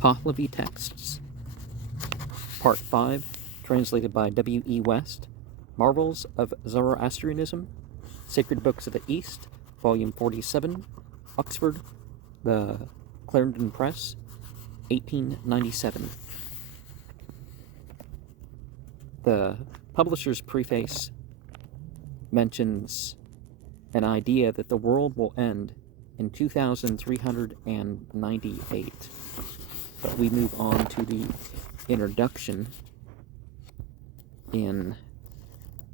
Pahlavi Texts, Part 5, translated by W. E. West, Marvels of Zoroastrianism, Sacred Books of the East, Volume 47, Oxford, the Clarendon Press, 1897. The publisher's preface mentions an idea that the world will end in 2398. But we move on to the introduction in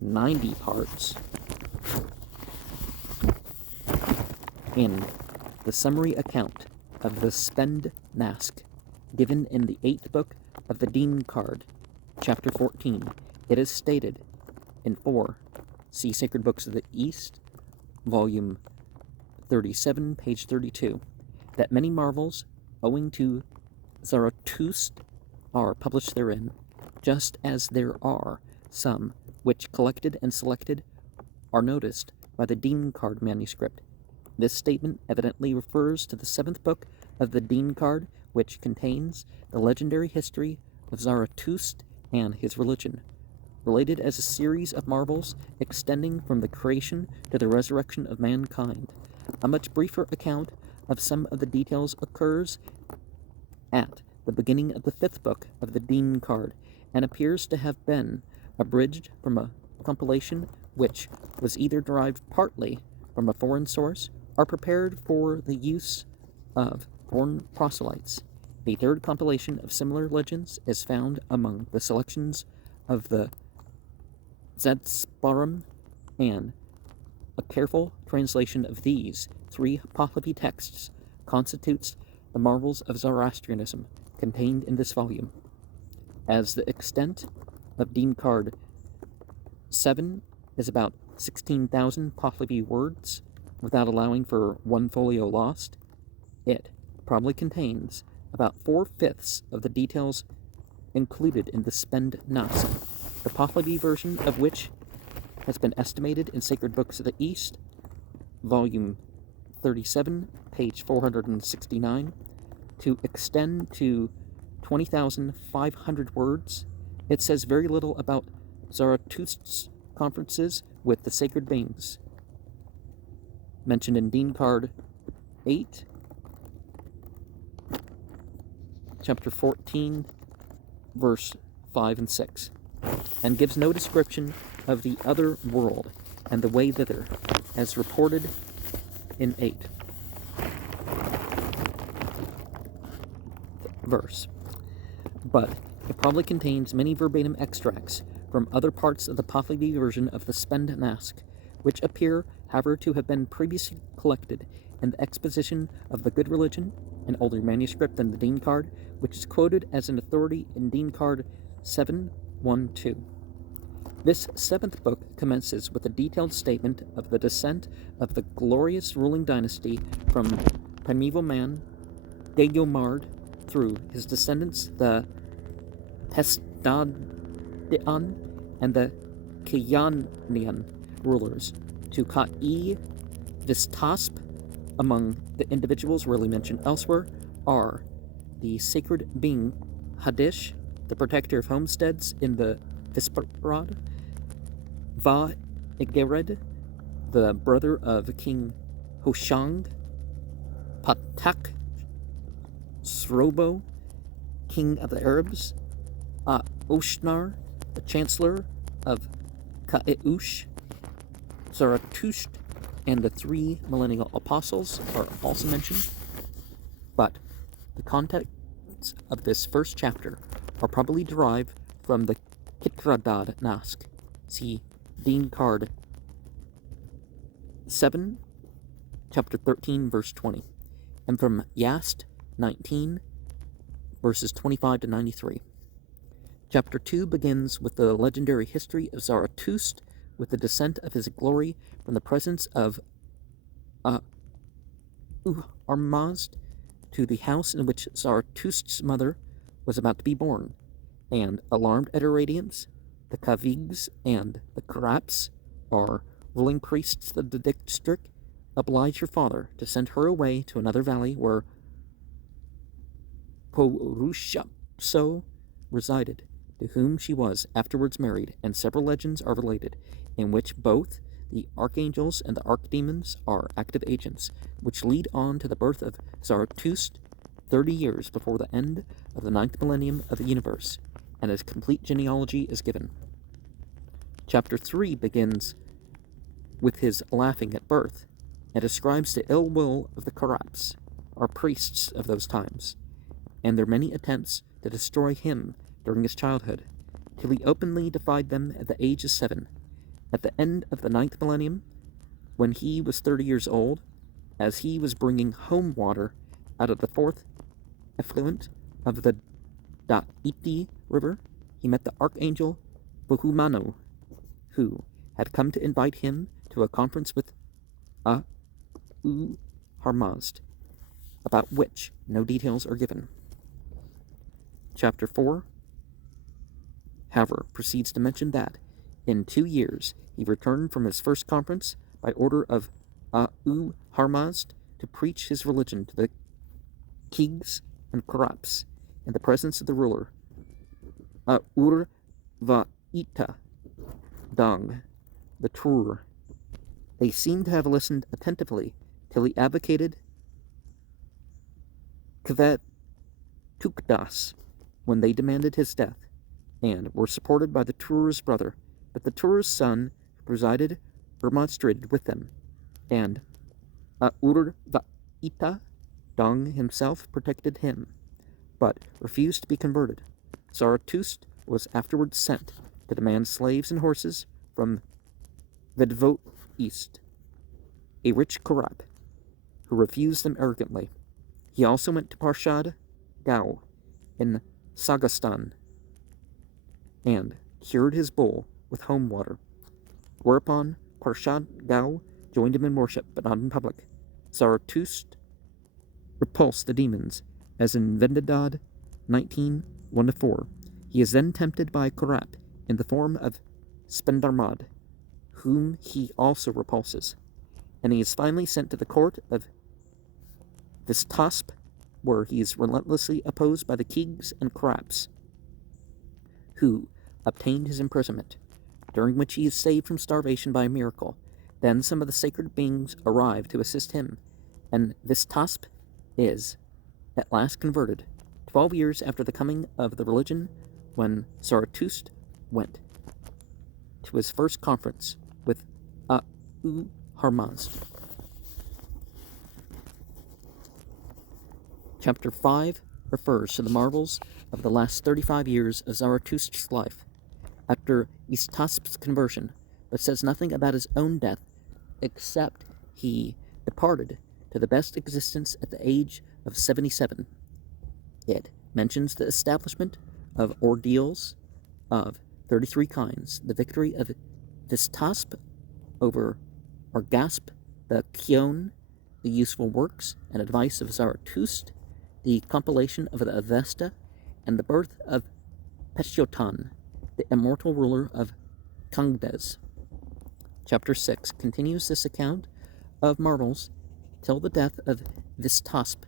90 parts. In the summary account of the Spend Nask, given in the 8th book of the Dean Card, chapter 14, it is stated in 4, see Sacred Books of the East, volume 37, page 32, that many marvels, owing to Zarathustra, are published therein, just as there are some which, collected and selected, are noticed by the Dean Card manuscript. This statement evidently refers to the 7th book of the Dean Card, which contains the legendary history of Zarathustra and his religion, related as a series of marvels extending from the creation to the resurrection of mankind. A much briefer account of some of the details occurs at the beginning of the 5th book of the Dean Card, and appears to have been abridged from a compilation which was either derived partly from a foreign source or prepared for the use of foreign proselytes. A third compilation of similar legends is found among the selections of the Zetsparum, and a careful translation of these 3 Pahlavi texts constitutes the marvels of Zoroastrianism contained in this volume. As the extent of Dean Card 7 is about 16,000 Pahlavi words, without allowing for one folio lost, it probably contains about 4/5 of the details included in the Spend Nask, the Pahlavi version of which has been estimated in Sacred Books of the East, volume 37, page 469, to extend to 20,500 words. It says very little about Zarathustra's conferences with the sacred beings, mentioned in Dean Card 8, chapter 14, verse 5 and 6, and gives no description of the other world and the way thither, as reported in 8. Verse. But it probably contains many verbatim extracts from other parts of the Pahlavi version of the Spend Nask, which appear, however, to have been previously collected in the exposition of the Good Religion, an older manuscript than the Dean Card, which is quoted as an authority in Dean Card 712. This 7th book commences with a detailed statement of the descent of the glorious ruling dynasty from primeval man, Degomard, through his descendants, the Testadian and the Kianian rulers, to Ka'i Vistasp. Among the individuals rarely mentioned elsewhere are the sacred being Hadish, the protector of homesteads in the Visparad, Va Igered, the brother of King Hoshang, Patak Srobo, king of the Arabs, Oshnar, the chancellor of Kaiush, Zarathustra, and the 3 millennial apostles are also mentioned. But the contents of this first chapter are probably derived from the Kitradad Nask, see Dean Card 7, chapter 13, verse 20, and from Yast 19, verses 25 to 93. Chapter 2 begins with the legendary history of Zarathustra, with the descent of his glory from the presence of Armazd to the house in which Zarathustra's mother was about to be born, and alarmed at her radiance, the Kavigs and the Karaps, are ruling priests of the district, oblige her father to send her away to another valley where Porushaso resided, to whom she was afterwards married, and several legends are related, in which both the archangels and the archdemons are active agents, which lead on to the birth of Zarathustra 30 years before the end of the 9th millennium of the universe, and his complete genealogy is given. Chapter 3 begins with his laughing at birth, and describes the ill will of the Karaps, or priests of those times, and their many attempts to destroy him during his childhood, till he openly defied them at the age of 7. At the end of the 9th millennium, when he was 30 years old, as he was bringing home water out of the 4th effluent of the Daiti River, he met the archangel Bahumanu, who had come to invite him to a conference with Harmazd, about which no details are given. Chapter 4, however, proceeds to mention that in 2 years he returned from his first conference by order of Harmazd to preach his religion to the Kigs and Karaps in the presence of the ruler Urvaita Dang, the Tur. They seem to have listened attentively till he advocated Kvetukdas when they demanded his death, and were supported by the Tur's brother, but the Tur's son, who presided, remonstrated with them, and Urvaita Dang himself protected him, but refused to be converted. Zarathustra was afterwards sent to demand slaves and horses from Vedvot East, a rich Karap, who refused them arrogantly. He also went to Parshad Gao in Sagastan and cured his bull with home water, whereupon Parshad Gao joined him in worship, but not in public. Zarathustra repulsed the demons, as in Vendadad 19:1-4. He is then tempted by Karap in the form of Spendarmad, whom he also repulses, and he is finally sent to the court of Vistasp, where he is relentlessly opposed by the Kigs and Karaps, who obtained his imprisonment, during which he is saved from starvation by a miracle. Then some of the sacred beings arrive to assist him, and Vistasp is at last converted, 12 years after the coming of the religion, when Zarathustra went to his first conference with Harmazd. Chapter 5 refers to the marvels of the last 35 years of Zarathustra's life after Vistasp's conversion, but says nothing about his own death, except he departed to the best existence at the age of 77. It mentions the establishment of ordeals of 33 kinds, the victory of Vistasp over Argasp the Kion, the useful works and advice of Zarathustra, the compilation of the Avesta, and the birth of Peshyotan, the immortal ruler of Kangdes. Chapter 6 continues this account of marvels till the death of Vistasp,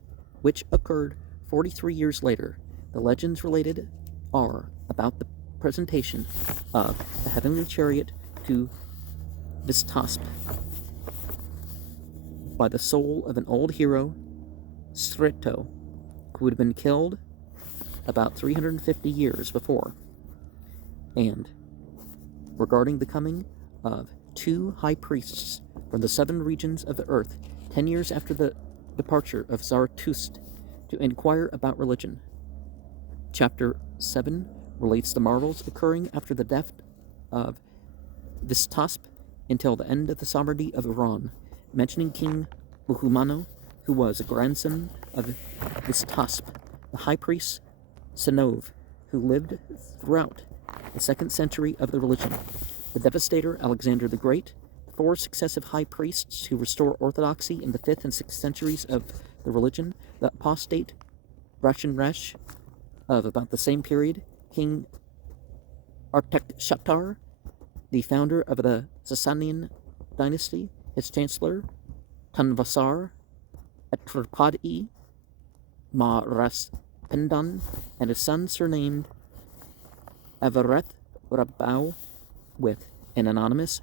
which occurred 43 years later. The legends related are about the presentation of the heavenly chariot to Vistasp by the soul of an old hero, Sreto, who had been killed about 350 years before, and regarding the coming of 2 high priests from the 7 regions of the earth 10 years after the departure of Zarathustra to inquire about religion. Chapter 7 relates the marvels occurring after the death of Vistasp until the end of the sovereignty of Iran, mentioning King Buhumano, who was a grandson of Vistasp, the high priest Senov, who lived throughout the 2nd century of the religion, the devastator Alexander the Great, 4 successive high priests who restore orthodoxy in the 5th and 6th centuries of the religion, the apostate Rashin of about the same period, King Artaxerxes, the founder of the Sasanian dynasty, his chancellor Tanvasar, Atrapadi, Pindon, and his son surnamed Avareth Rabau, with an anonymous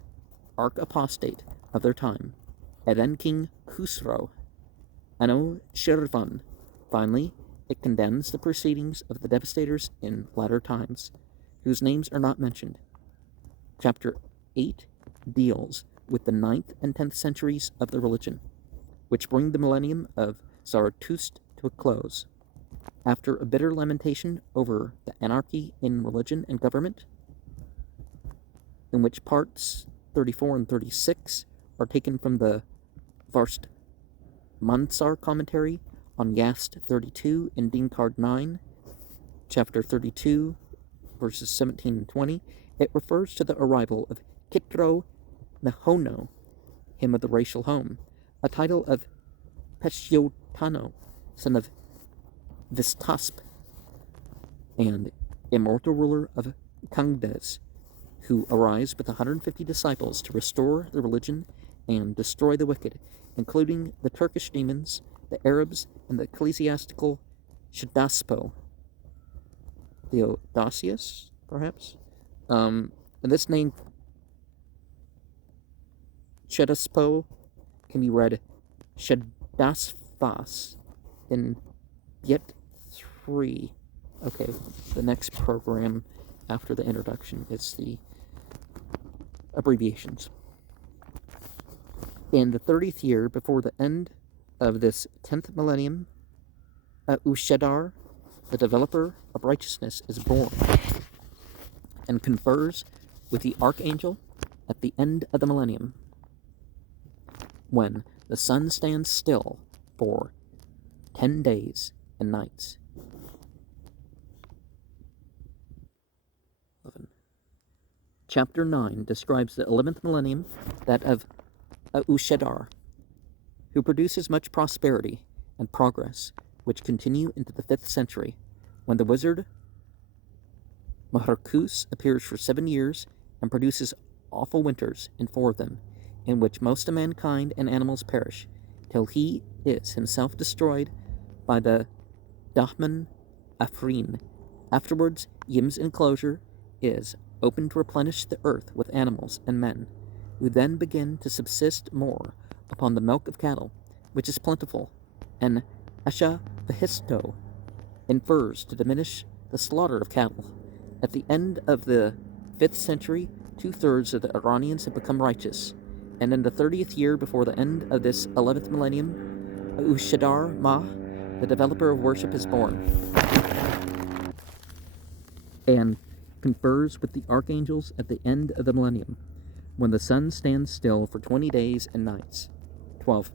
arch-apostate of their time, and then King Khusro, Anushirvan. Finally, it condemns the proceedings of the devastators in latter times, whose names are not mentioned. Chapter 8 deals with the 9th and 10th centuries of the religion, which bring the millennium of Zarathustra to a close. After a bitter lamentation over the anarchy in religion and government, in which parts 34 and 36 are taken from the Varst Mansar commentary on Yast 32 in Deen Card 9, chapter 32, verses 17 and 20, it refers to the arrival of Kitro Nahono, him of the racial home, a title of Peshiotano, son of Vistasp, and immortal ruler of Kangdes, who arise with 150 disciples to restore the religion and destroy the wicked, including the Turkish demons, the Arabs, and the ecclesiastical Shadaspo. Theodosius, perhaps? And this name, Shadaspo, can be read Shadasphas in Yet 3. Okay, the next program after the introduction is the abbreviations. In the 30th year before the end of this 10th millennium, Ushadar, the developer of righteousness, is born and confers with the archangel at the end of the millennium, when the sun stands still for 10 days and nights. 11. Chapter 9 describes the 11th millennium, that of Ushadar, who produces much prosperity and progress, which continue into the 5th century, when the wizard Maharkus appears for 7 years and produces awful winters in 4 of them, in which most of mankind and animals perish, till he is himself destroyed by the Dahman Afrin. Afterwards, Yim's enclosure is opened to replenish the earth with animals and men, who then begin to subsist more upon the milk of cattle, which is plentiful, and Asha Vahisto infers to diminish the slaughter of cattle. At the end of the 5th century, 2/3 of the Iranians have become righteous, and in the 30th year before the end of this 11th millennium, Ushadar Mah, the developer of worship, is born, and confers with the archangels at the end of the millennium, when the sun stands still for 20 days and nights. 12.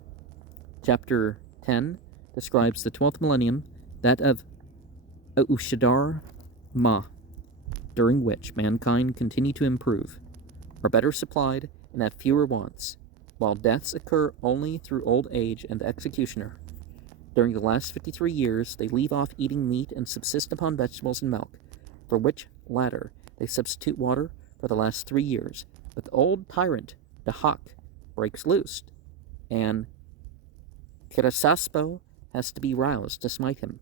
Chapter 10 describes the 12th millennium, that of Ushadar Ma, during which mankind continue to improve, are better supplied, and have fewer wants, while deaths occur only through old age and the executioner. During the last 53 years, they leave off eating meat and subsist upon vegetables and milk, for which latter they substitute water for the last 3 years. But the old tyrant, Dahak, breaks loose, and Kirasaspo has to be roused to smite him.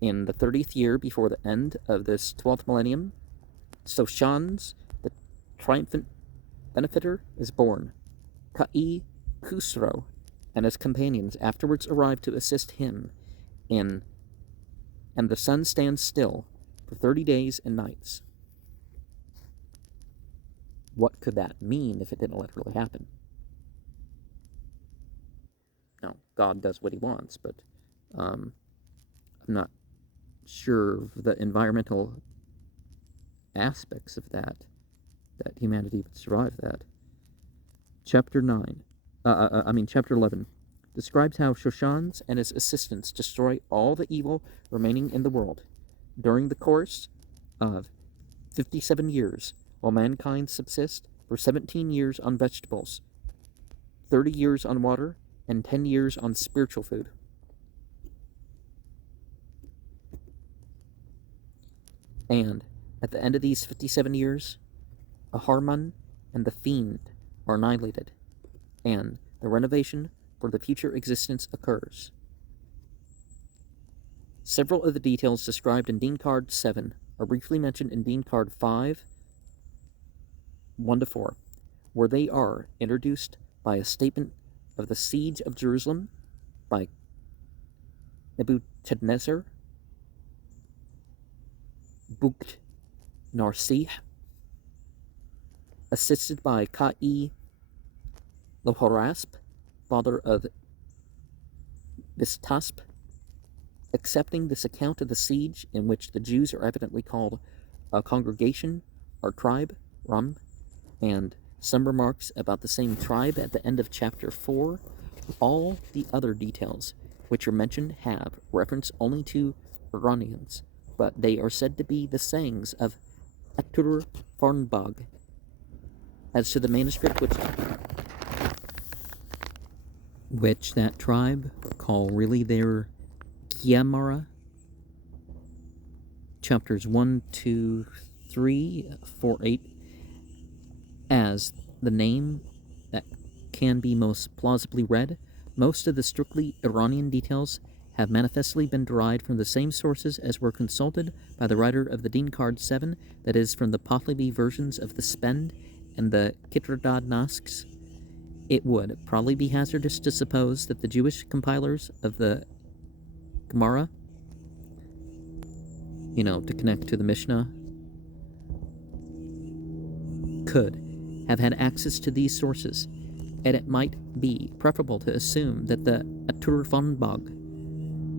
In the 30th year before the end of this 12th millennium, Soshans, the triumphant benefactor, is born. Ka'i Khusro and his companions afterwards arrive to assist him in, and the sun stands still for 30 days and nights. What could that mean if it didn't literally happen? Now, God does what he wants, but I'm not sure of the environmental aspects of that humanity would survive that. Chapter 11 describes how Shoshans and his assistants destroy all the evil remaining in the world during the course of 57 years, while mankind subsists for 17 years on vegetables, 30 years on water, and 10 years on spiritual food. And at the end of these 57 years, Aharman and the Fiend are annihilated, and the renovation for the future existence occurs. Several of the details described in Dean Card 7 are briefly mentioned in Dean Card 5, 1-4, where they are introduced by a statement of the siege of Jerusalem by Nebuchadnezzar, Bukht Narsih, assisted by Ka'i Lohorasp, father of Vistasp. Accepting this account of the siege, in which the Jews are evidently called a congregation or tribe, Ram, and some remarks about the same tribe at the end of chapter 4, all the other details which are mentioned have reference only to Iranians, but they are said to be the sayings of Atur Farnbog. As to the manuscript which that tribe call really their Gemara, chapters 1, 2, 3, 4, 8, as the name that can be most plausibly read, most of the strictly Iranian details have manifestly been derived from the same sources as were consulted by the writer of the Dean Card 7, that is, from the Pahlavi versions of the Spend and the Kitradad Nasks. It would probably be hazardous to suppose that the Jewish compilers of the Gemara, to connect to the Mishnah, could have had access to these sources, and it might be preferable to assume that the Atur Farnbog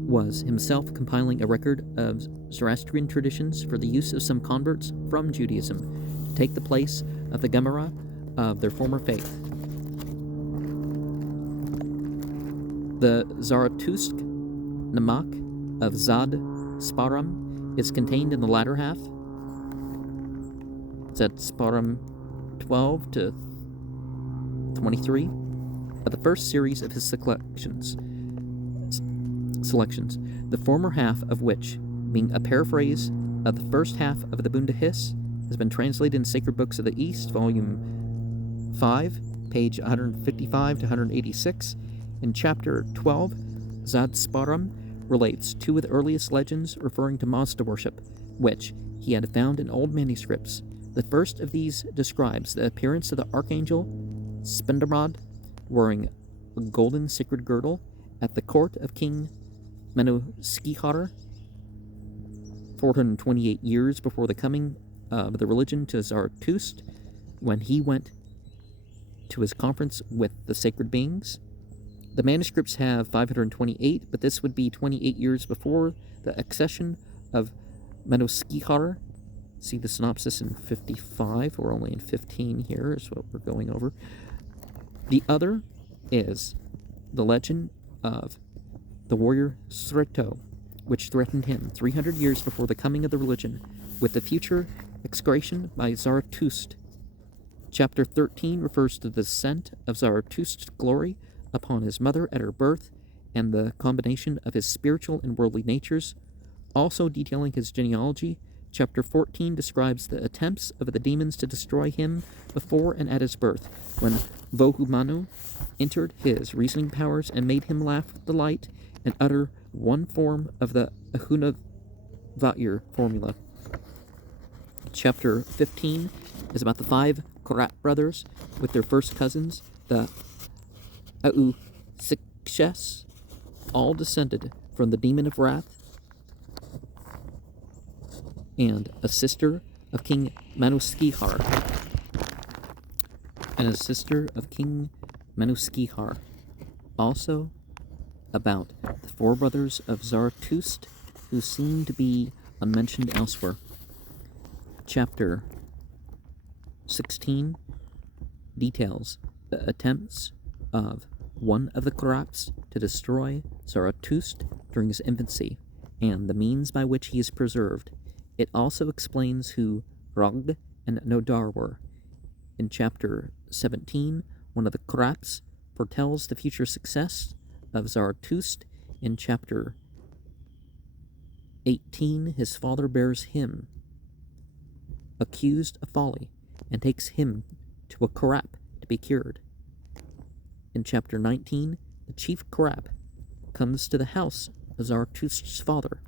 was himself compiling a record of Zoroastrian traditions for the use of some converts from Judaism to take the place of the Gemara of their former faith. The Zarathustra Namak of Zad Sparam is contained in the latter half, Zad Sparam 12 to 23, of the first series of his selections, the former half of which, being a paraphrase of the first half of the Bundahis, has been translated in Sacred Books of the East, volume 5, page 155 to 186. In chapter 12, Zad Sparam relates two of the earliest legends referring to Mazda worship, which he had found in old manuscripts. The first of these describes the appearance of the archangel Spendermad wearing a golden sacred girdle at the court of King Menuskihar 428 years before the coming of the religion to Zarathustra, when he went to his conference with the sacred beings. The manuscripts have 528, but this would be 28 years before the accession of Menuskihar. See the synopsis in 55. We're only in 15 here is what we're going over. The other is the legend of the warrior Sreto, which threatened him 300 years before the coming of the religion with the future execration by Zarathustra. Chapter 13 refers to the descent of Zarathustra's glory upon his mother at her birth and the combination of his spiritual and worldly natures. Also detailing his genealogy, chapter 14 describes the attempts of the demons to destroy him before and at his birth, when Vohumanu entered his reasoning powers and made him laugh with delight and utter one form of the Ahunavatyr formula. Chapter 15 is about the 5 Korat brothers with their first cousins, the Ausikhes, all descended from the demon of wrath, and a sister of King Menuskihar. Also about the 4 brothers of Zarathustra, who seem to be unmentioned elsewhere. Chapter 16 details the attempts of one of the Korats to destroy Zarathustra during his infancy, and the means by which he is preserved. It also explains who Ragd and Nodar were. In chapter 17, one of the Korats foretells the future success of Zarathustra. In chapter 18, his father bears him, accused of folly, and takes him to a Korat to be cured. In chapter 19, the chief Korat comes to the house of Zarathustra's father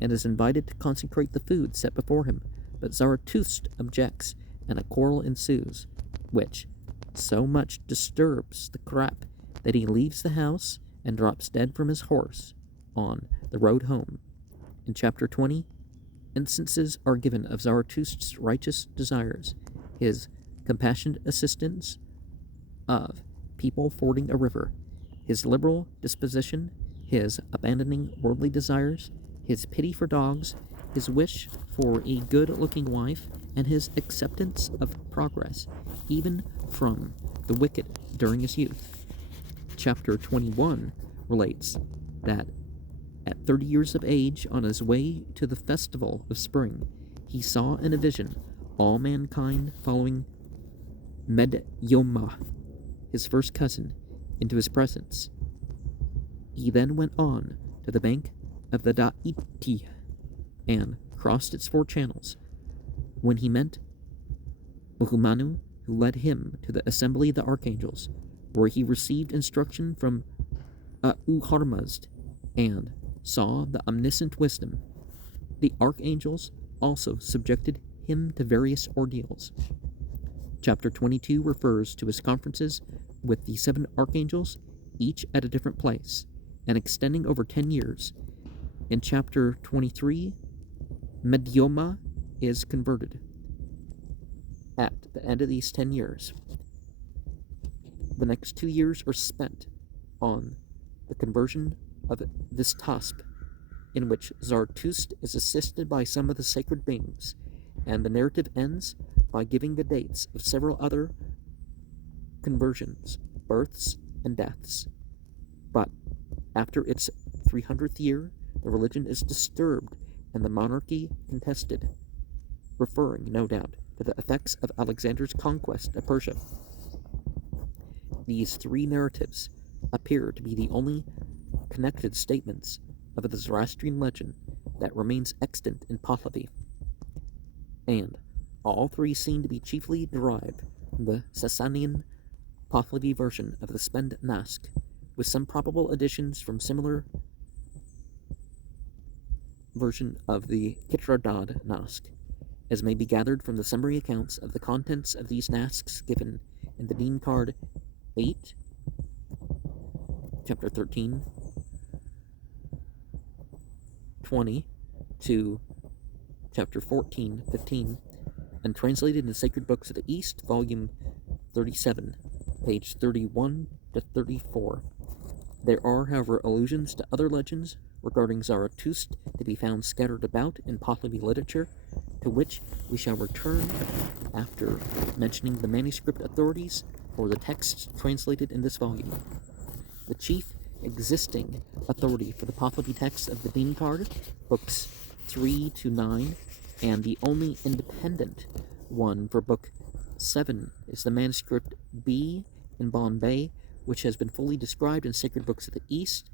and is invited to consecrate the food set before him, but Zarathustra objects, and a quarrel ensues, which so much disturbs the crap that he leaves the house and drops dead from his horse on the road home. In chapter 20, instances are given of Zarathustra's righteous desires, his compassionate assistance of people fording a river, his liberal disposition, his abandoning worldly desires, his pity for dogs, his wish for a good-looking wife, and his acceptance of progress, even from the wicked during his youth. Chapter 21 relates that at 30 years of age, on his way to the festival of spring, he saw in a vision all mankind following Medyoma, his first cousin, into his presence. He then went on to the bank of the Daiti and crossed its 4 channels, when he met Muhammanu, who led him to the assembly of the archangels, where he received instruction from Ahurmazd and saw the omniscient wisdom. The archangels also subjected him to various ordeals. Chapter 22 refers to his conferences with the 7 archangels, each at a different place, and extending over 10 years. In chapter 23, Medyoma is converted. At the end of these 10 years, the next 2 years are spent on the conversion of this Tasp, in which Zarathustra is assisted by some of the sacred beings, and the narrative ends by giving the dates of several other conversions, births, and deaths. But after its 300th year, the religion is disturbed and the monarchy contested, referring, no doubt, to the effects of Alexander's conquest of Persia. These 3 narratives appear to be the only connected statements of the Zoroastrian legend that remains extant in Pahlavi, and all 3 seem to be chiefly derived from the Sasanian Pahlavi version of the Spend Nask, with some probable additions from similar version of the Kitradad Nask, as may be gathered from the summary accounts of the contents of these Nasks given in the Deen Card 8, chapter 13, 20 to chapter 14, 15, and translated in the Sacred Books of the East, volume 37, page 31 to 34. There are, however, allusions to other legends regarding Zarathustra to be found scattered about in Pahlavi literature, to which we shall return after mentioning the manuscript authorities for the texts translated in this volume. The chief existing authority for the Pahlavi text of the Deen Card, books 3 to 9, and the only independent one for book 7 is the manuscript B in Bombay, which has been fully described in Sacred Books of the East,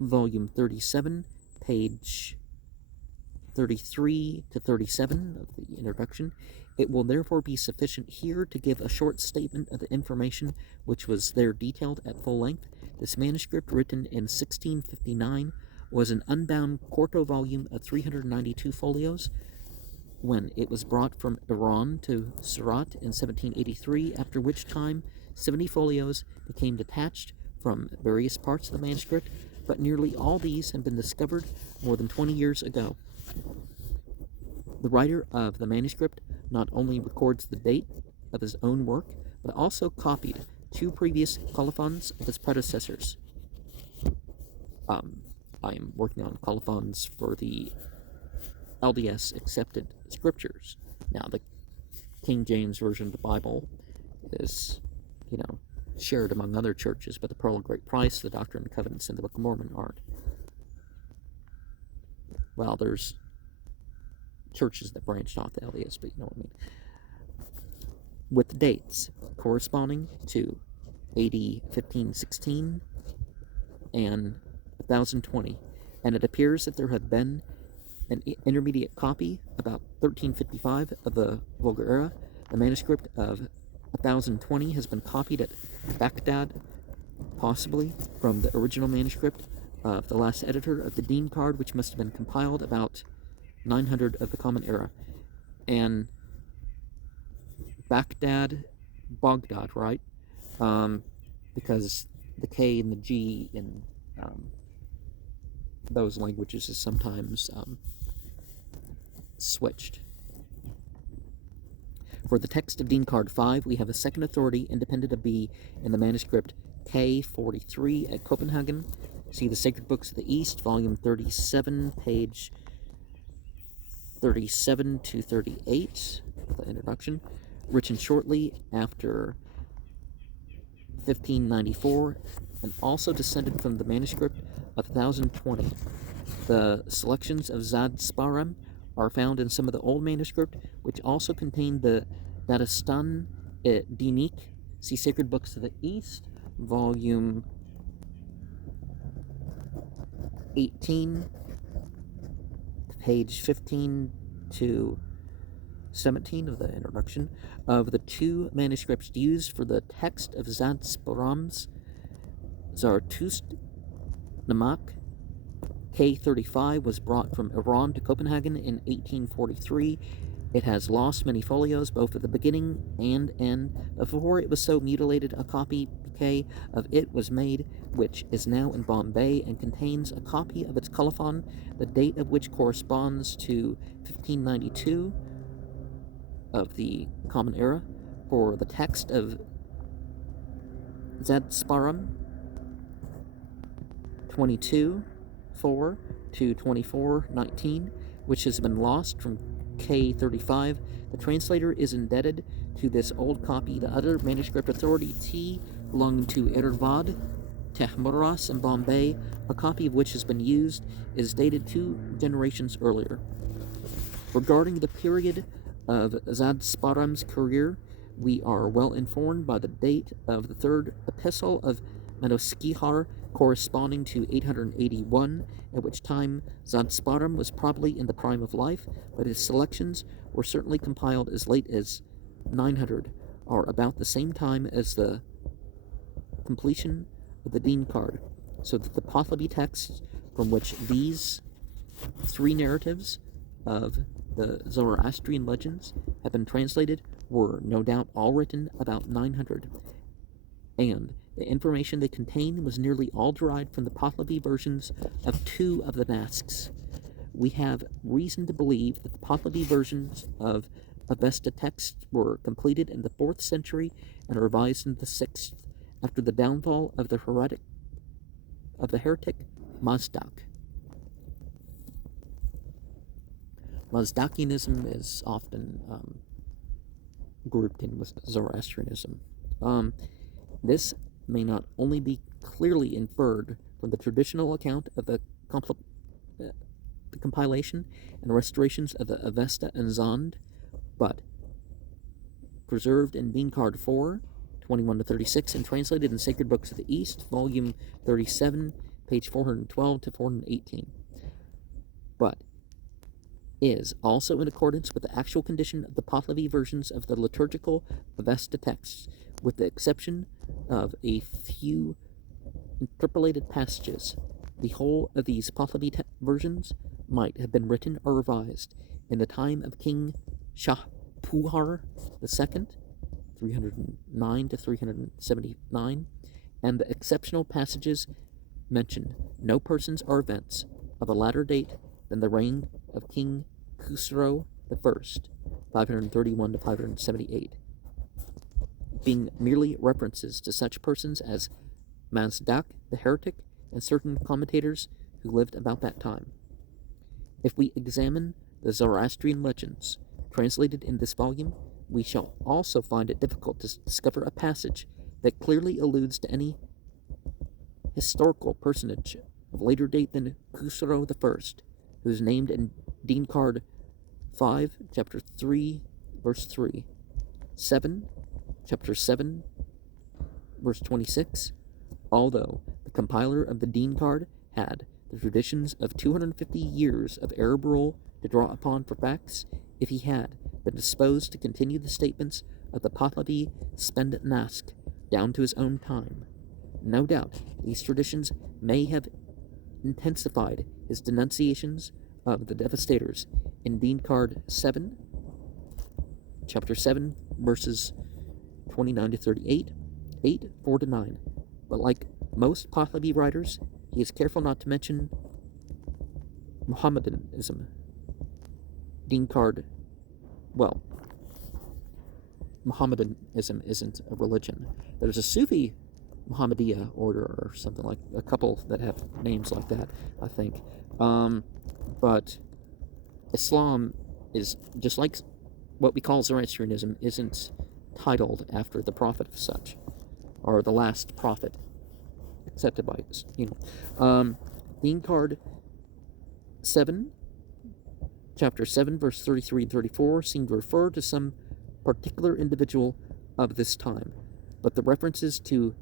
volume 37, page 33 to 37 of the introduction. It will therefore be sufficient here to give a short statement of the information which was there detailed at full length. This manuscript, written in 1659, was an unbound quarto volume of 392 folios. When it was brought from Iran to Surat in 1783, after which time 70 folios became detached from various parts of the manuscript, but nearly all these have been discovered more than 20 years ago. The writer of the manuscript not only records the date of his own work, but also copied 2 previous colophons of his predecessors. I am working on colophons for the LDS accepted scriptures. Now, the King James Version of the Bible is, shared among other churches, but the Pearl of Great Price, the Doctrine and Covenants, and the Book of Mormon aren't. Well, there's churches that branched off the LDS, but you know what I mean. With dates corresponding to AD 1516 and 1020, and it appears that there had been an intermediate copy about 1355 of the Vulgar Era. The manuscript of 1020 has been copied at Baghdad, possibly from the original manuscript of the last editor of the Dean card, which must have been compiled about 900 of the Common Era. And Baghdad, right? Because the K and the G in those languages is sometimes switched. For the text of Dean Card 5, we have a second authority independent of B in the manuscript K43 at Copenhagen. See the Sacred Books of the East, volume 37, page 37 to 38, the introduction, written shortly after 1594, and also descended from the manuscript of 1020. The selections of Zadsparam are found in some of the old manuscript, which also contain the Dadastan Dinik. See Sacred Books of the East, volume 18, page 15 to 17 of the introduction. Of the two manuscripts used for the text of Zadsparam's Zarathustra Namak, K35 was brought from Iran to Copenhagen in 1843. It has lost many folios, both at the beginning and end. Before it was so mutilated, a copy K of it was made, which is now in Bombay, and contains a copy of its colophon, the date of which corresponds to 1592 of the Common Era. For the text of Zadsparam, 22:4 to 24:19, which has been lost from K35, the translator is indebted to this old copy. The other manuscript authority, T, belonging to Irvad Tehmuras in Bombay, a copy of which has been used, is dated 2 generations earlier. Regarding the period of Zadsparam's career, we are well informed by the date of the third epistle of Manoskihar, corresponding to 881, at which time Zadsparam was probably in the prime of life, but his selections were certainly compiled as late as 900, or about the same time as the completion of the Dean card, so that the Pahlavi texts from which these three narratives of the Zoroastrian legends have been translated were no doubt all written about 900, and the information they contain was nearly all derived from the Pahlavi versions of two of the Nasks. We have reason to believe that the Pahlavi versions of Avesta texts were completed in the 4th century and revised in the 6th, after the downfall of the heretic Mazdak. Mazdakianism is often grouped in with Zoroastrianism. This may not only be clearly inferred from the traditional account of the compilation and restorations of the Avesta and Zand, but preserved in Dean Card 4, 21 to 36, and translated in Sacred Books of the East, volume 37, page 412 to 418, but is also in accordance with the actual condition of the Pahlavi versions of the liturgical Avesta texts, with the exception of a few interpolated passages. The whole of these Pahlavi versions might have been written or revised in the time of King Shahpuhar II, 309 to 379, and the exceptional passages mention no persons or events of a latter date than the reign of King Khusro I, 531 to 578. being merely references to such persons as Mazdak the heretic and certain commentators who lived about that time. If we examine the Zoroastrian legends translated in this volume, we shall also find it difficult to discover a passage that clearly alludes to any historical personage of later date than Khusro I, who is named in Dean Card 5, chapter 3, verse 3, 7, chapter 7, verse 26, although the compiler of the Dean Card had the traditions of 250 years of Arab rule to draw upon for facts. If he had been disposed to continue the statements of the Pahlavi Spend Nask down to his own time, no doubt these traditions may have intensified his denunciations of the devastators in Dean Card 7, chapter 7, verses 29 to 38, 8, 4 to 9. But like most Pahlavi writers, he is careful not to mention Mohammedanism. Dean Card, well, Mohammedanism isn't a religion. There's a Sufi Muhammadiyah order or something, like a couple that have names like that, I think. But Islam is just like what we call Zoroastrianism, isn't titled after the prophet of such, or the last prophet accepted by, Dean Card 7, chapter 7, verse 33 and 34 seem to refer to some particular individual of this time, but the references to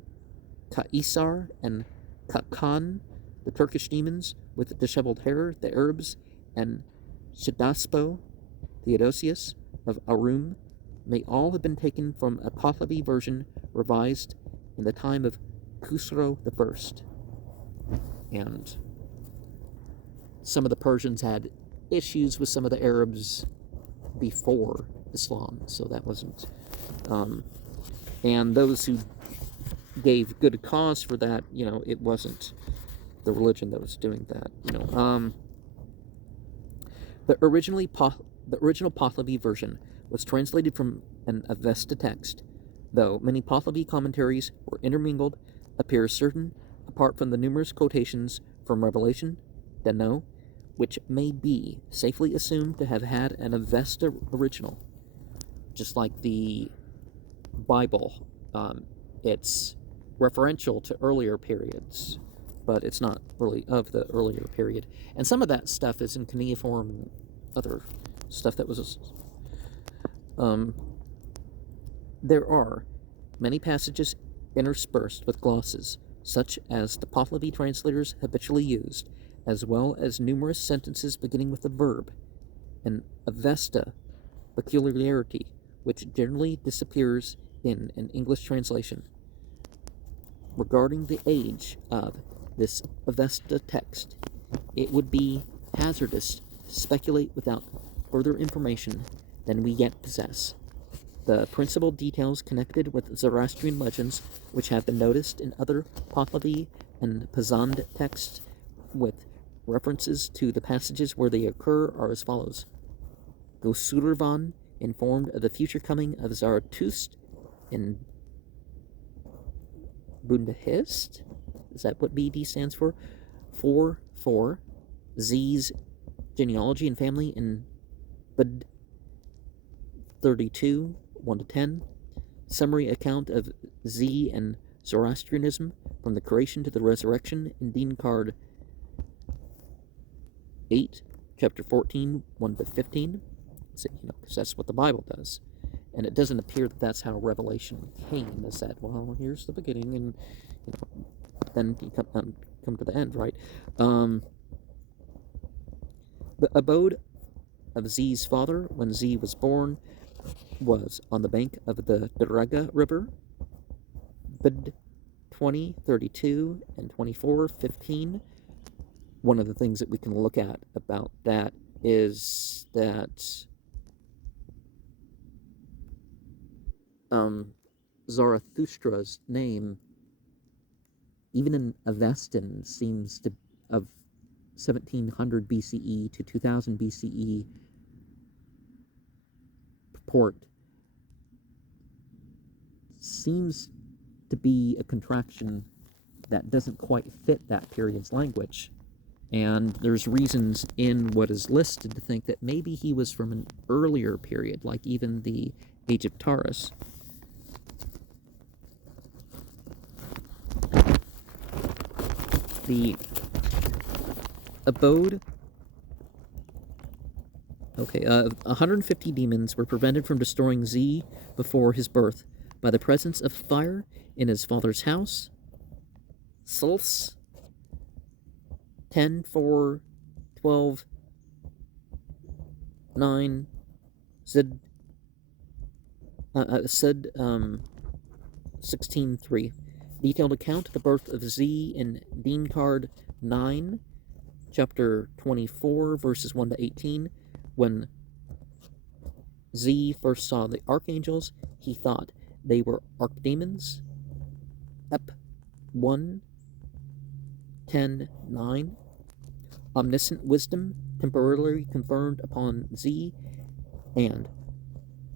Kaisar and Kakan, the Turkish demons with the disheveled hair, the Arabs, and Shadaspo, Theodosius of Arum, may all have been taken from a Pahlavi version revised in the time of Khusro I. And some of the Persians had issues with some of the Arabs before Islam, so that wasn't... and those who gave good cause for that, it wasn't the religion that was doing that, The original Pahlavi version was translated from an Avesta text, though many Pahlavi commentaries were intermingled, appears certain, apart from the numerous quotations from Revelation, Dano, which may be safely assumed to have had an Avesta original. Just like the Bible, it's referential to earlier periods, but it's not really of the earlier period. And some of that stuff is in cuneiform and other stuff that was... there are many passages interspersed with glosses, such as the Pahlavi translators habitually used, as well as numerous sentences beginning with a verb, an Avesta peculiarity, which generally disappears in an English translation. Regarding the age of this Avesta text, it would be hazardous to speculate without further information than we yet possess. The principal details connected with Zoroastrian legends, which have been noticed in other Pahlavi and Pazand texts with references to the passages where they occur, are as follows. Gosurvan informed of the future coming of Zarathustra in Bundahist? Is that what BD stands for? 4 Z's genealogy and family in Bud 32, 1 to 10. Summary account of Z and Zoroastrianism from the creation to the resurrection in Dean Card 8, chapter 14, 1 to 15. So, because that's what the Bible does. And it doesn't appear that that's how Revelation came, is that, well, here's the beginning, and then you come to the end, right? The abode of Z's father when Z was born was on the bank of the Daraga River, Bid 20, 32, and 24, 15. One of the things that we can look at about that is that Zarathustra's name, even in Avestan, seems to, of 1700 BCE to 2000 BCE purport, seems to be a contraction that doesn't quite fit that period's language. And there's reasons in what is listed to think that maybe he was from an earlier period, like even the Age of Taurus. The abode... 150 demons were prevented from destroying Z before his birth by the presence of fire in his father's house. Sulfs 10, 4, 12, 9, Zed 16, 3. Detailed account of the birth of Z in Dean Card 9, chapter 24, verses 1 to 18, when Z first saw the archangels, he thought they were archdemons. Ep 1, 10, 9. Omniscient wisdom temporarily confirmed upon Z, and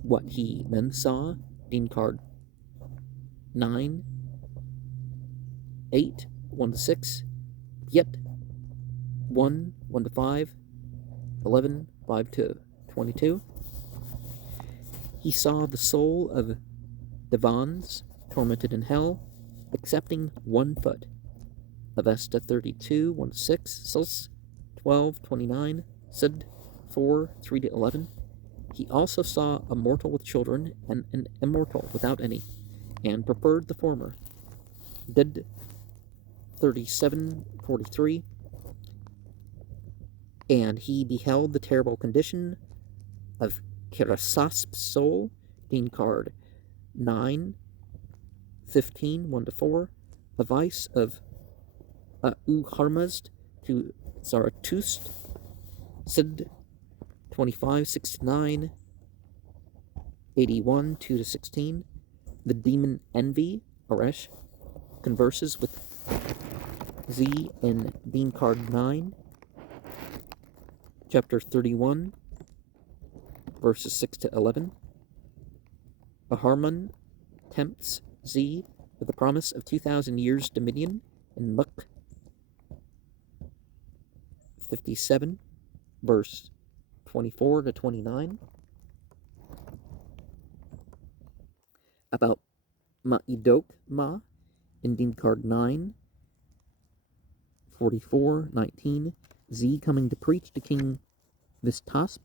what he then saw, Dean card 9, 8, 1 to 6, yet 1, 1 to 5, 11, 5 to 22. He saw the soul of Devans tormented in hell, accepting 1 foot. Avesta 32, 1 to 6, Sus 12, 29, Sid 4, 3 to 11. He also saw a mortal with children and an immortal without any, and preferred the former. Did 37, 43. And he beheld the terrible condition of Kirasasp's soul, Dean card 9, 15, 1 to 4, a vice of Uharmazd to Zarathustra, Sid 25, 69, 81, 2 to 16. The demon Envy, Aresh, converses with Z in Dean card 9, chapter 31, verses 6 to 11. Aharman tempts Z with the promise of 2,000 years dominion in Muk 57, verse 24 to 29. About Ma'idok Ma in Dean card 9, 44, 19. Z coming to preach to King Vistasp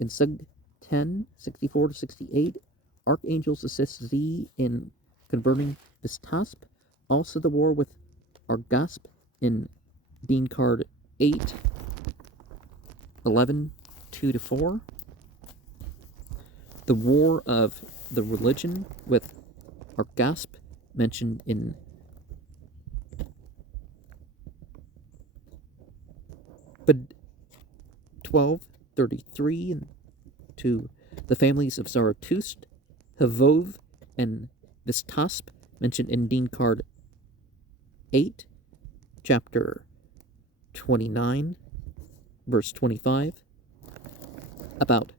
in Sug 10, 64 to 68. Archangels assist Z in converting Vistasp. Also the war with Argasp in Dean card 8, 11, 2 to 4. The war of the religion with Argasp mentioned in Bud 12, 33 and to the families of Zarathustra, Havov, and Vistasp mentioned in Dean card 8, chapter 29, verse 25. About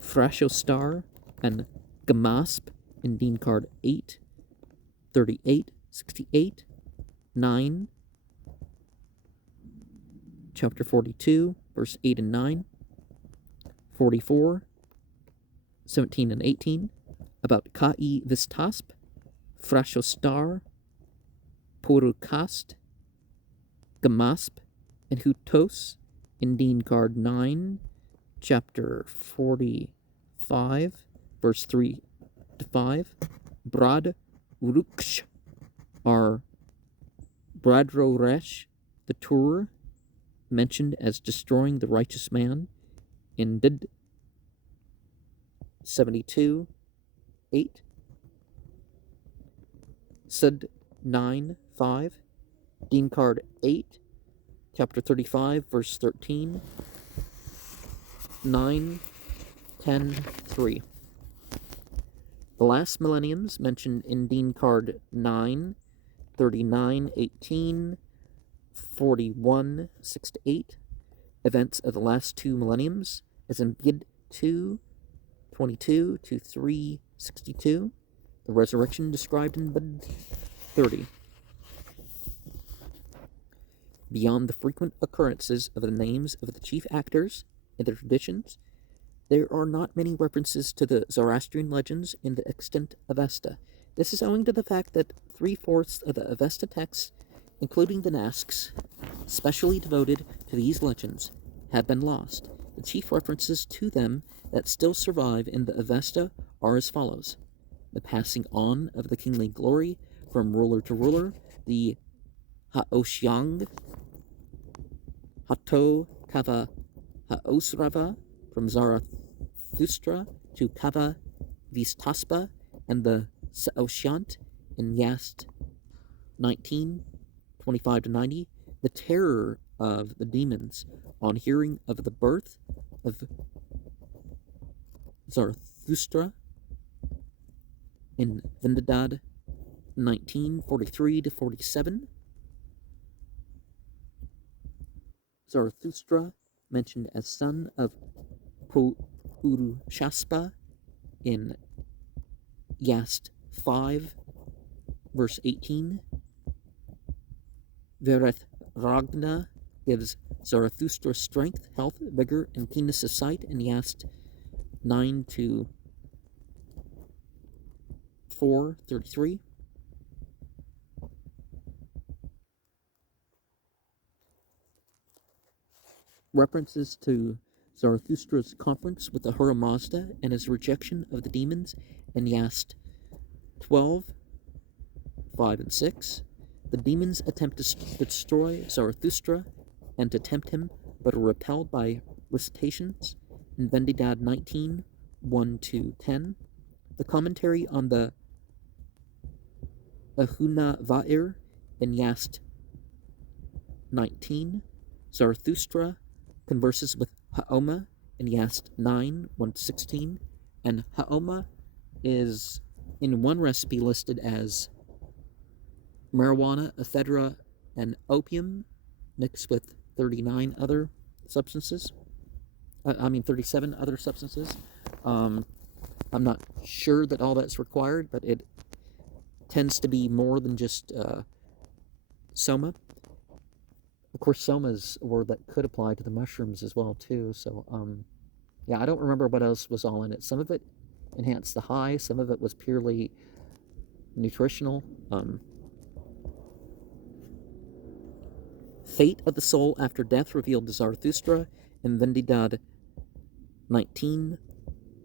Thrashostar and Gamasp in Dean card 8, 38, 68, 9, chapter 42, verse 8 and 9, 44, 17 and 18, about Kai Vistasp, Thrashostar, Porukast, Gamasp, and Hutos in Dean card 9, chapter 45, verse 3 to 5. Brad Uruksh are Bradroresh, the Tur, mentioned as destroying the righteous man in Did 72, 8. Sid 9, 5. Dean card 8, chapter 35, verse 13. 9, 10, 3. The last millenniums mentioned in Dean card 9, 39, 18, 41, 6 to 8. Events of the last 2 millenniums, as in Gid 2, 22 to 3, 62. The resurrection described in Bud 30. Beyond the frequent occurrences of the names of the chief actors in the traditions, there are not many references to the Zoroastrian legends in the extant Avesta. This is owing to the fact that 3/4 of the Avesta texts, including the Nasks, specially devoted to these legends, have been lost. The chief references to them that still survive in the Avesta are as follows: the passing on of the kingly glory from ruler to ruler, the Haoshyang, Hato Kava Haosrava, from Zarathustra to Kava Vistaspa, and the Saoshyant in Yast 19, 25 to 90. The terror of the demons on hearing of the birth of Zarathustra in Vendidad 1943 to 47. Zarathustra, mentioned as son of Purushaspa in Yast 5, verse 18. Ragna gives Zarathustra strength, health, vigor, and keenness of sight in Yast 9 to 4:33. References to Zarathustra's conference with Ahura Mazda and his rejection of the demons in Yast 12, 5 and 6. The demons attempt to destroy Zarathustra and to tempt him, but are repelled by recitations in Vendidad 19, 1 to 10. The commentary on the Ahuna Va'ir in Yast 19. Zarathustra converses with Haoma in Yast 9, 1 to 16. And Haoma is in one recipe listed as marijuana, ephedra, and opium mixed with 39 other substances. 37 other substances. I'm not sure that all that's required, but it tends to be more than just soma. Of course, soma is a word that could apply to the mushrooms as well, too. So, yeah, I don't remember what else was all in it. Some of it enhanced the high. Some of it was purely nutritional. Fate of the soul after death revealed to Zarathustra in Vendidad 19,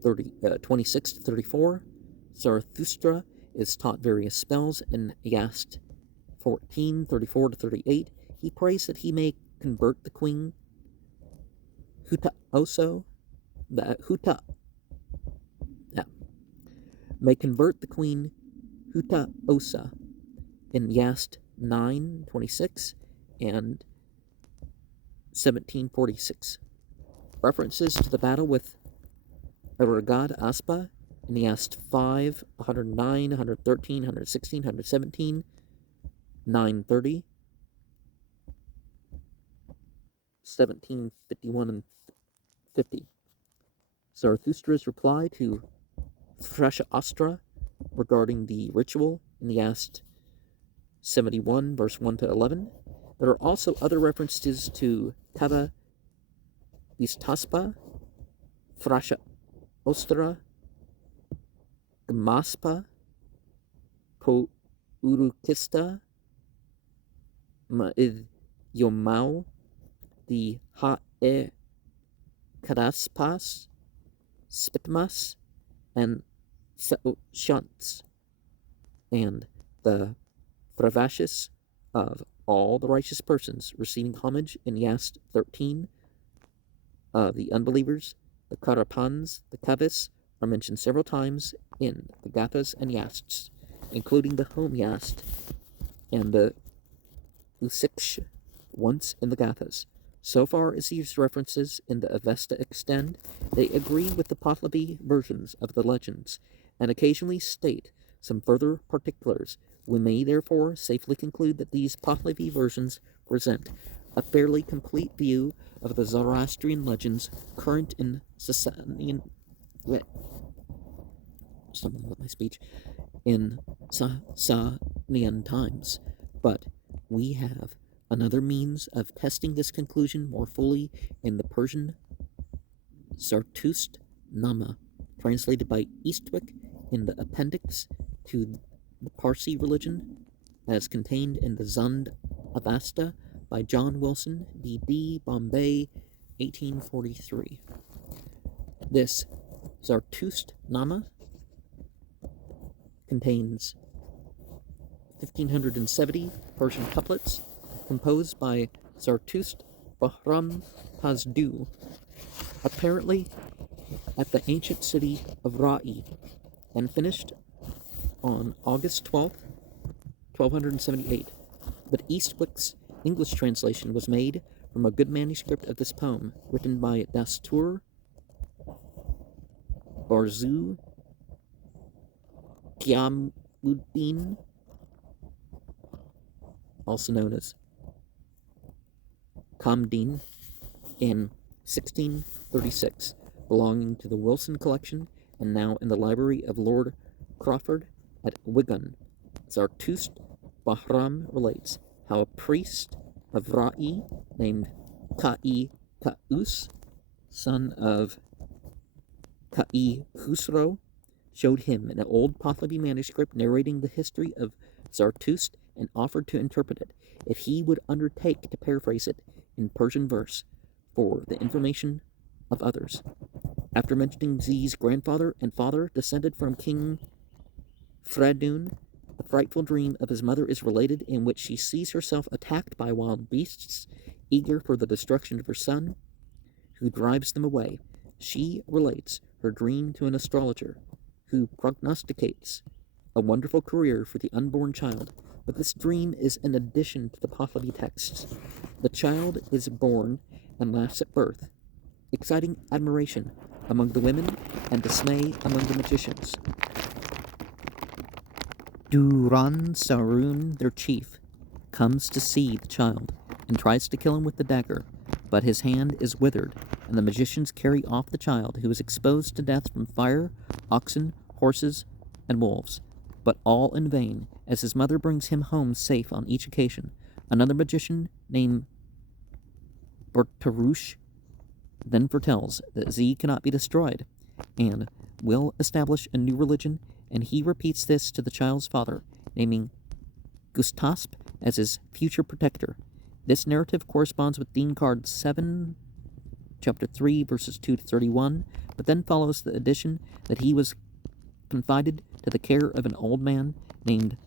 26 to 34. Zarathustra is taught various spells in Yast 14, 34 to 38. He prays that he may convert the queen may convert the queen Huta Osa in Yast 9:26 and 17:46. References to the battle with Aragad Aspa in Yast 5, 109, 113, 116, 117, 930. 1751 and 50. Zarathustra's reply to Thrashaastra regarding the ritual in the Yast 71, verse 1 to 11. There are also other references to Tava Istaspa, Thrashaostra, Gmaspa, Po Urukista, Ma'id Yomau, the Ha'e Kadaspas, Spitmas, and Seoshants, and the Pravashis of all the righteous persons receiving homage in Yast 13. The unbelievers, the Karapans, the Kavis, are mentioned several times in the Gathas and Yasts, including the home Yast and the Usiksh once in the Gathas. So far as these references in the Avesta extend, they agree with the Pahlavi versions of the legends, and occasionally state some further particulars. We may therefore safely conclude that these Pahlavi versions present a fairly complete view of the Zoroastrian legends current in Sasanian times. But we have another means of testing this conclusion more fully in the Persian Zartust Nama, translated by Eastwick in the appendix to the Parsi religion, as contained in the Zund Avesta by John Wilson, D.D., Bombay, 1843. This Zartust Nama contains 1,570 Persian couplets, composed by Zartust Bahram Pazdu, apparently at the ancient city of Ra'i, and finished on August 12th, 1278. But Eastwick's English translation was made from a good manuscript of this poem, written by Dastur Barzu Qiamuddin, also known as Kamdin, in 1636, belonging to the Wilson Collection and now in the library of Lord Crawford at Wigan. Zartust Bahram relates how a priest of Ra'i named Ka'i Ka'us, son of Ka'i Khusro, showed him an old Pahlavi manuscript narrating the history of Zartust and offered to interpret it if he would undertake to paraphrase it in Persian verse for the information of others. After mentioning Z's grandfather and father descended from King Fredun, a frightful dream of his mother is related, in which she sees herself attacked by wild beasts, eager for the destruction of her son, who drives them away. She relates her dream to an astrologer, who prognosticates a wonderful career for the unborn child, but this dream is an addition to the Pahlavi texts. The child is born and laughs at birth, exciting admiration among the women and dismay among the magicians. Duran Sarun, their chief, comes to see the child and tries to kill him with the dagger, but his hand is withered, and the magicians carry off the child, who is exposed to death from fire, oxen, horses, and wolves, but all in vain, as his mother brings him home safe on each occasion. Another magician named Bertarush then foretells that Z cannot be destroyed and will establish a new religion, and he repeats this to the child's father, naming Gustasp as his future protector. This narrative corresponds with Dean Card 7, chapter 3, verses 2 to 31, but then follows the addition that he was confided to the care of an old man named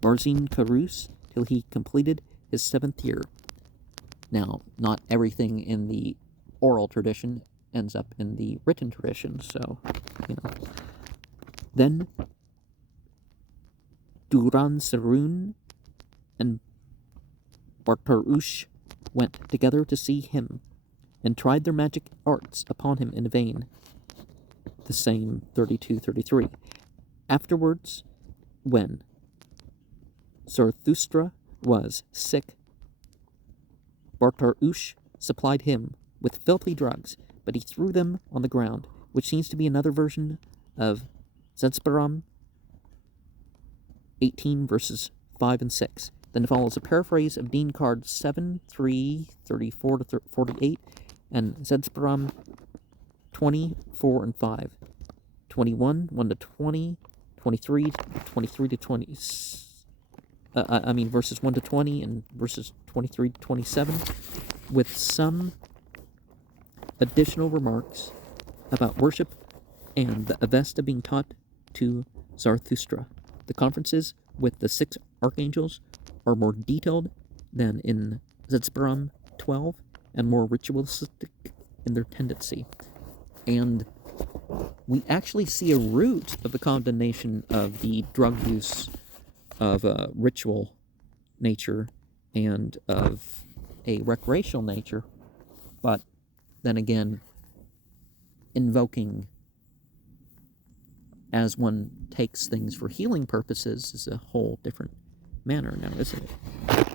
Marzin Karus till he completed his 7th year. Now, not everything in the oral tradition ends up in the written tradition, so, Then Duran Sarun and Bartarush went together to see him, and tried their magic arts upon him in vain. The same 32-33. Afterwards, when Zarathustra was sick, Bartarush supplied him with filthy drugs, but he threw them on the ground, which seems to be another version of Zedzbaram 18, verses 5 and 6. Then follows a paraphrase of Dean Card 7, 3, 34 to 48, and Zedzbaram 20, 4 and 5. 21, 1 to 20, 23, 23 to 20. Verses 1 to 20 and verses 23 to 27, with some additional remarks about worship and the Avesta being taught to Zarathustra. The conferences with the 6 archangels are more detailed than in Zedzbaram 12 and more ritualistic in their tendency. And we actually see a root of the condemnation of the drug use of a ritual nature and of a recreational nature, but then again, invoking as one takes things for healing purposes is a whole different manner now, isn't it?